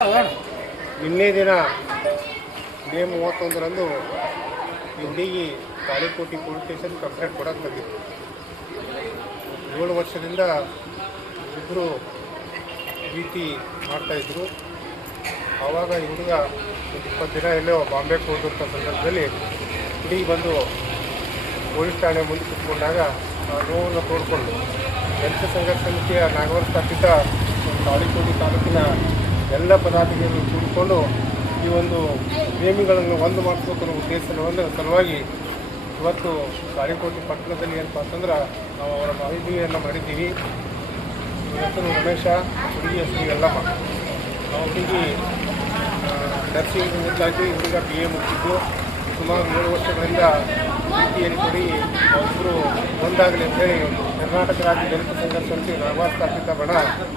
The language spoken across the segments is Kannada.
ನಿನ್ನೆ ದಿನ ಮೇ 31ರಂದು ಈ ಹುಡುಗಿ ತಾಳಿಕೋಟೆ ಪೊಲೀಸ್ ಸ್ಟೇಷನ್ ಕಂಪ್ಲೇಂಟ್ ಕೊಡೋಕೆ ಬಂದಿತ್ತು. 7 ವರ್ಷದಿಂದ ಇಬ್ಬರು ಪ್ರೀತಿ ಮಾಡ್ತಾಯಿದ್ರು. ಆವಾಗ ಈ ಹುಡುಗ ಒಂದು 20 ದಿನ ಎಲ್ಲೋ ಬಾಂಬೆಗೆ ಹೋದಂಥ ಸಂದರ್ಭದಲ್ಲಿ ಹುಡುಗಿ ಬಂದು ಪೊಲೀಸ್ ಠಾಣೆ ಮುಂದೆ ಕುತ್ಕೊಂಡಾಗ ಆ ನೋವನ್ನು ತೋಡ್ಕೊಂಡು ದಲಿತ ಸಂಘರ್ಷ ಸಮಿತಿಯ ನಾಗವರ ಸ್ಥಾಪಿತ ತಾಳಿಕೋಟೆ ತಾಲೂಕಿನ ಎಲ್ಲ ಪದಾಧಿಕಾರಿಗಳು ಕೂಡಿಕೊಂಡು ಈ ಒಂದು ಪ್ರೇಮಿಗಳನ್ನು ಒಂದು ಮಾಡಿಸ್ಬೇಕು ಅನ್ನೋ ಉದ್ದೇಶದ ಸಲುವಾಗಿ ಇವತ್ತು ತಾಳಿಕೋಟೆ ಪಟ್ಟಣದಲ್ಲಿ ಏನಪ್ಪ ಅಂತಂದ್ರೆ ನಾವು ಅವರ ಮಾಹಿತಿಯನ್ನು ಮಾಡಿದ್ದೀವಿ. ಹೆಸರು ರಮೇಶ, ಹುಡುಗಿ ಹೆಸರು ಎಲ್ಲಮ್ಮ. ಹುಡುಗಿ ನರ್ಸಿಂಗ್ ಓದ್ಲಾಗಿ ಹುಡುಗ BA ಮುಗಿಸಿದ್ದು. ಸುಮಾರು 7 ವರ್ಷಗಳಿಂದ ಪ್ರೀತಿಯಲ್ಲಿ ಕೊಡಿ ಅವರಿಬ್ಬರು ಒಂದಾಗಲಿ ಅಂತೇಳಿ ಕರ್ನಾಟಕ ರಾಜ್ಯ ದಲಿತ ಸಂಘರ್ಷ ಸಮಿತಿ ನಾಗವಾರ ಸ್ಥಾಪಿತ ಬಣ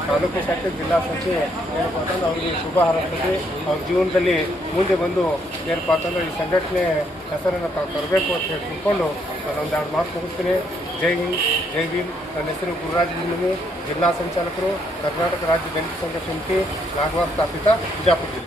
ತಾಲೂಕು ಶಾಖೆ ಜಿಲ್ಲಾ ಸಂಸ್ಥೆ ಏನಪ್ಪ ಅಂತಂದ್ರೆ ಅವರಿಗೆ ಶುಭ ಹಾರೈಸ್ತದೆ. ಅವ್ರ ಜೀವನದಲ್ಲಿ ಮುಂದೆ ಬಂದು ಏನಪ್ಪ ಅಂತಂದ್ರೆ ಈ ಸಂಘಟನೆ ಹೆಸರನ್ನು ತಾವು ತರಬೇಕು ಅಂತ ಹೇಳಿ ತಿಳ್ಕೊಂಡು ನಾನೊಂದು 2 ಮಾತು ಮುಗಿಸ್ತೀನಿ. ಜೈ ಹಿಂದ್, ಜೈ ಭೀಮ್. ನನ್ನ ಹೆಸರು ಗುರುರಾಜ್ ಮುನ್ನಮಿ, ಜಿಲ್ಲಾ ಸಂಚಾಲಕರು, ಕರ್ನಾಟಕ ರಾಜ್ಯ ದಲಿತ ಸಂಘರ್ಷ ಸಮಿತಿ ನಾಗವಾರ ಸ್ಥಾಪಿತ, ಬಿಜಾಪುರ ಜಿಲ್ಲೆ.